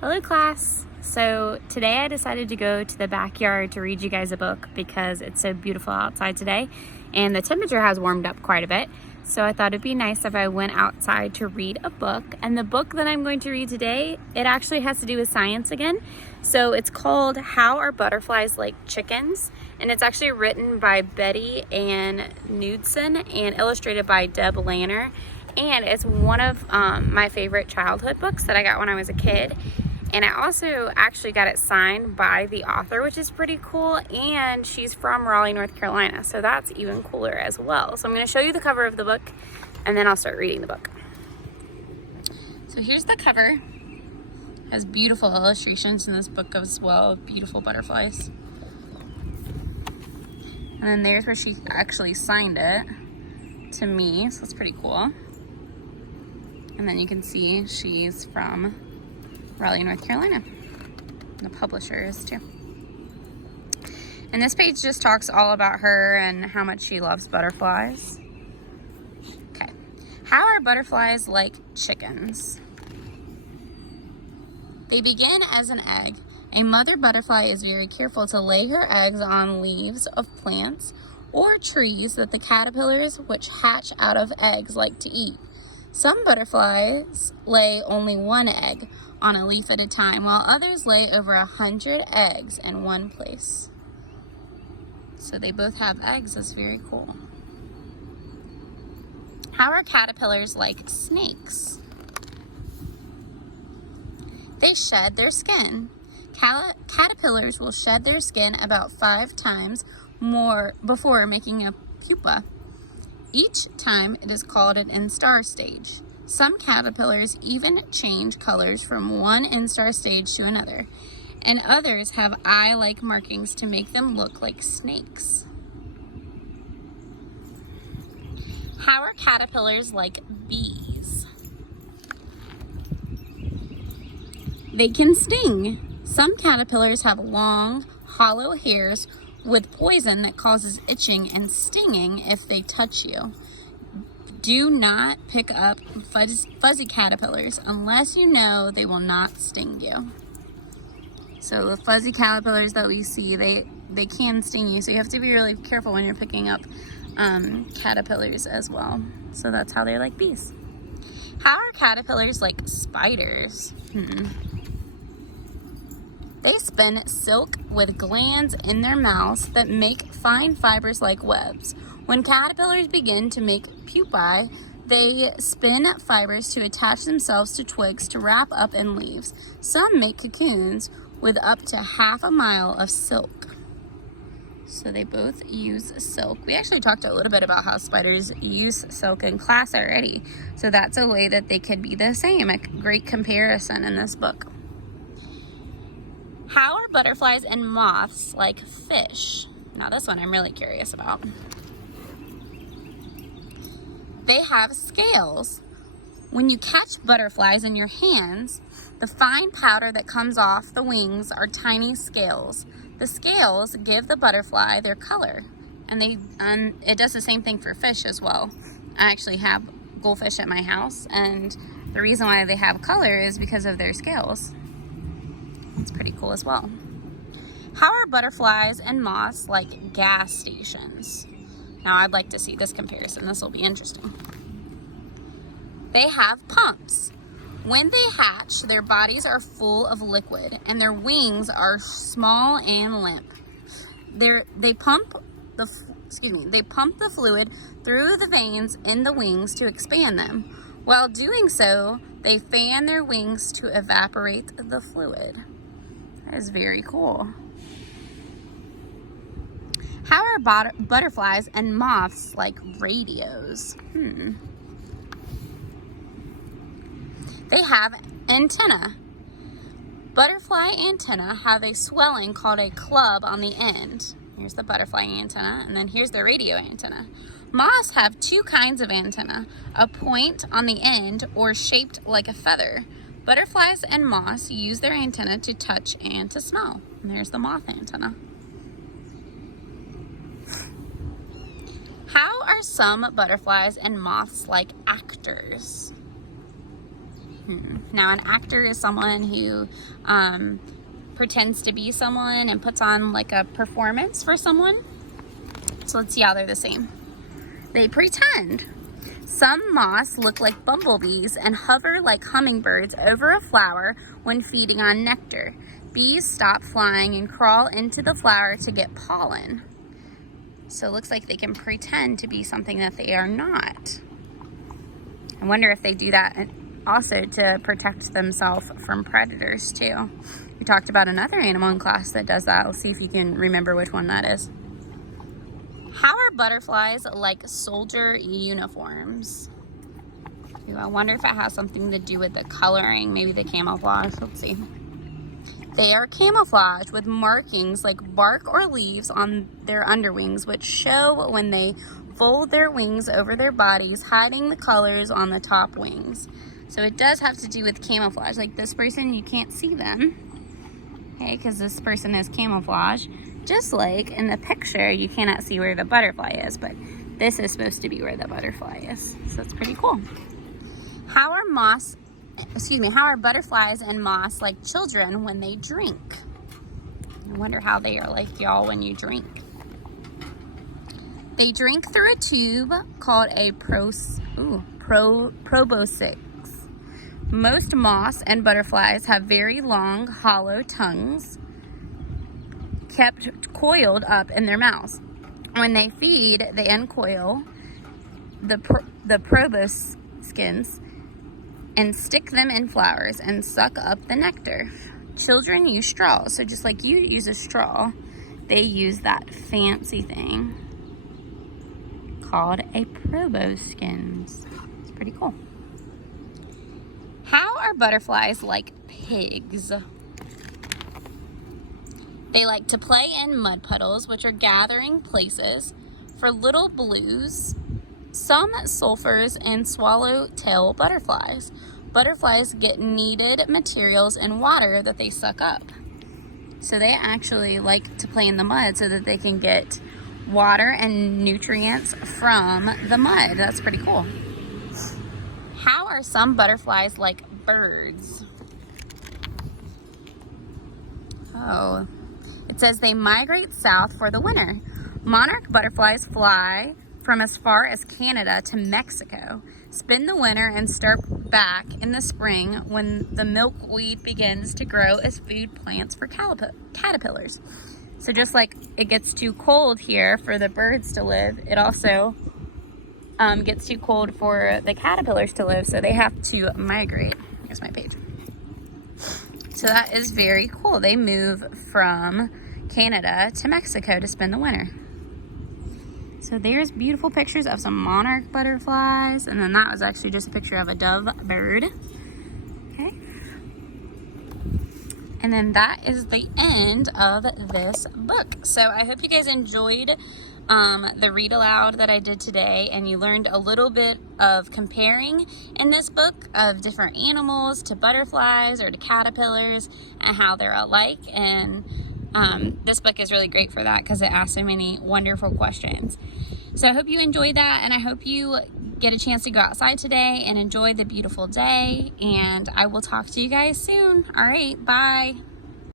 Hello class! So today I decided to go to the backyard to read you guys a book because it's so beautiful outside today and the temperature has warmed up quite a bit. So I thought it'd be nice if I went outside to read a book. And the book that I'm going to read today, it actually has to do with science again. So it's called How Are Butterflies Like Chickens? And it's actually written by Betty Ann Knudsen and illustrated by Deb Lanner. And it's one of my favorite childhood books that I got when I was a kid. And I also actually got it signed by the author, which is pretty cool. And she's from Raleigh, North Carolina. So that's even cooler as well. So I'm going to show you the cover of the book and then I'll start reading the book. So here's the cover. It has beautiful illustrations in this book as well, beautiful butterflies. And then there's where she actually signed it to me. So that's pretty cool. And then you can see she's from Raleigh, North Carolina. The publisher is too. And this page just talks all about her and how much she loves butterflies. Okay. How are butterflies like chickens? They begin as an egg. A mother butterfly is very careful to lay her eggs on leaves of plants or trees that the caterpillars which hatch out of eggs like to eat. Some butterflies lay only one egg on a leaf at a time, while others lay over 100 eggs in one place. So they both have eggs. That's very cool. How are caterpillars like snakes? They shed their skin. Caterpillars will shed their skin about 5 times more before making a pupa. Each time it is called an instar stage. Some caterpillars even change colors from one instar stage to another, and others have eye-like markings to make them look like snakes. How are caterpillars like bees? They can sting. Some caterpillars have long, hollow hairs with poison that causes itching and stinging if they touch you. Do not pick up fuzzy caterpillars unless you know they will not sting you. So the fuzzy caterpillars that we see, they can sting you, so you have to be really careful when you're picking up caterpillars as well. So that's how they're like bees. How are caterpillars like spiders? They spin silk with glands in their mouths that make fine fibers like webs. When caterpillars begin to make pupae, they spin fibers to attach themselves to twigs to wrap up in leaves. Some make cocoons with up to half a mile of silk. So they both use silk. We actually talked a little bit about how spiders use silk in class already. So that's a way that they could be the same. A great comparison in this book. How are butterflies and moths like fish? Now this one I'm really curious about. They have scales. When you catch butterflies in your hands, the fine powder that comes off the wings are tiny scales. The scales give the butterfly their color, and it does the same thing for fish as well. I actually have goldfish at my house, and the reason why they have color is because of their scales. It's pretty cool as well. How are butterflies and moths like gas stations? Now I'd like to see this comparison. This will be interesting. They have pumps. When they hatch, their bodies are full of liquid and their wings are small and limp. They pump the fluid through the veins in the wings to expand them. While doing so, they fan their wings to evaporate the fluid. That is very cool. How are butterflies and moths like radios? They have antennae. Butterfly antennae have a swelling called a club on the end. Here's the butterfly antenna, and then here's the radio antenna. Moths have 2 kinds of antennae, a point on the end or shaped like a feather. Butterflies and moths use their antennae to touch and to smell. And there's the moth antenna. How are some butterflies and moths like actors? Now, an actor is someone who pretends to be someone and puts on like a performance for someone. So let's see how they're the same. They pretend. Some moths look like bumblebees and hover like hummingbirds over a flower when feeding on nectar. Bees stop flying and crawl into the flower to get pollen. So it looks like they can pretend to be something that they are not. I wonder if they do that also to protect themselves from predators too. We talked about another animal in class that does that. We'll see if you can remember which one that is. How are butterflies like soldier uniforms? Ooh, I wonder if it has something to do with the coloring, maybe the camouflage. Let's see. They are camouflaged with markings like bark or leaves on their underwings, which show when they fold their wings over their bodies, hiding the colors on the top wings. So it does have to do with camouflage. Like this person, you can't see them, okay, because this person is camouflage. Just like in the picture, you cannot see where the butterfly is, but this is supposed to be where the butterfly is. So that's pretty cool. How are butterflies and moths like children when they drink? I wonder how they are like y'all when you drink. They drink through a tube called a proboscis. Most moths and butterflies have very long, hollow tongues kept coiled up in their mouths. When they feed, they uncoil the proboscis and stick them in flowers and suck up the nectar. Children use straws, so just like you use a straw, they use that fancy thing called a proboscis. It's pretty cool. How are butterflies like pigs? They like to play in mud puddles, which are gathering places for little blues, some sulfurs, and swallowtail butterflies. Butterflies get needed materials in water that they suck up. So they actually like to play in the mud so that they can get water and nutrients from the mud. That's pretty cool. How are some butterflies like birds? Oh, it says they migrate south for the winter. Monarch butterflies fly from as far as Canada to Mexico, spend the winter, and start back in the spring when the milkweed begins to grow as food plants for caterpillars. So just like it gets too cold here for the birds to live, it also gets too cold for the caterpillars to live, so they have to migrate. Here's my page. So that is very cool. They move from Canada to Mexico to spend the winter. So there's beautiful pictures of some monarch butterflies, and then that was actually just a picture of a dove bird. Okay. And then that is the end of this book. So I hope you guys enjoyed the read aloud that I did today, and you learned a little bit of comparing in this book of different animals to butterflies or to caterpillars and how they're alike. And this book is really great for that because it asks so many wonderful questions. So I hope you enjoyed that, and I hope you get a chance to go outside today and enjoy the beautiful day, and I will talk to you guys soon. All right, bye.